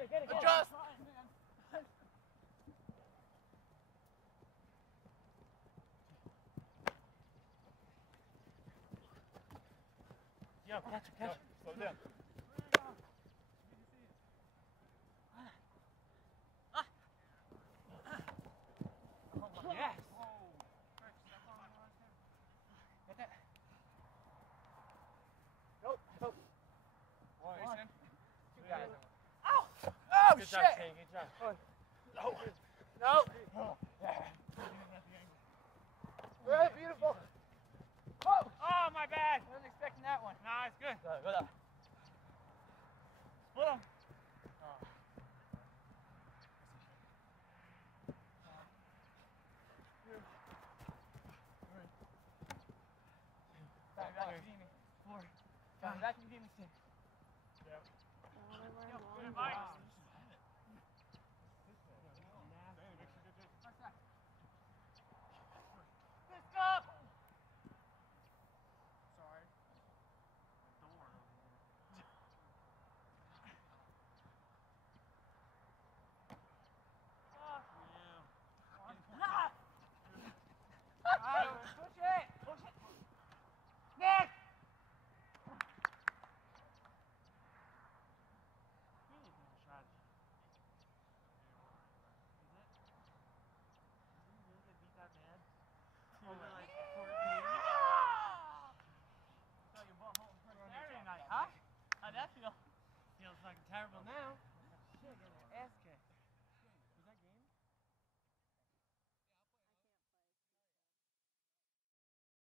Adjust. Yo, catch it, catch it. Slow down. Yes. Get that. Nope. Nope. One. Two guys. Ow! Oh, Good shit. job, Shane. Good job. No. No. Very beautiful. Oh. Oh, my bad. I wasn't expecting that one. Nah, it's good. Go down. Split 'em. Back and give me some. Good advice. Good stuff. Sorry. Push it. Push it. Nick. Saturday night, huh? How'd that feel? Feels fucking terrible now. Shit,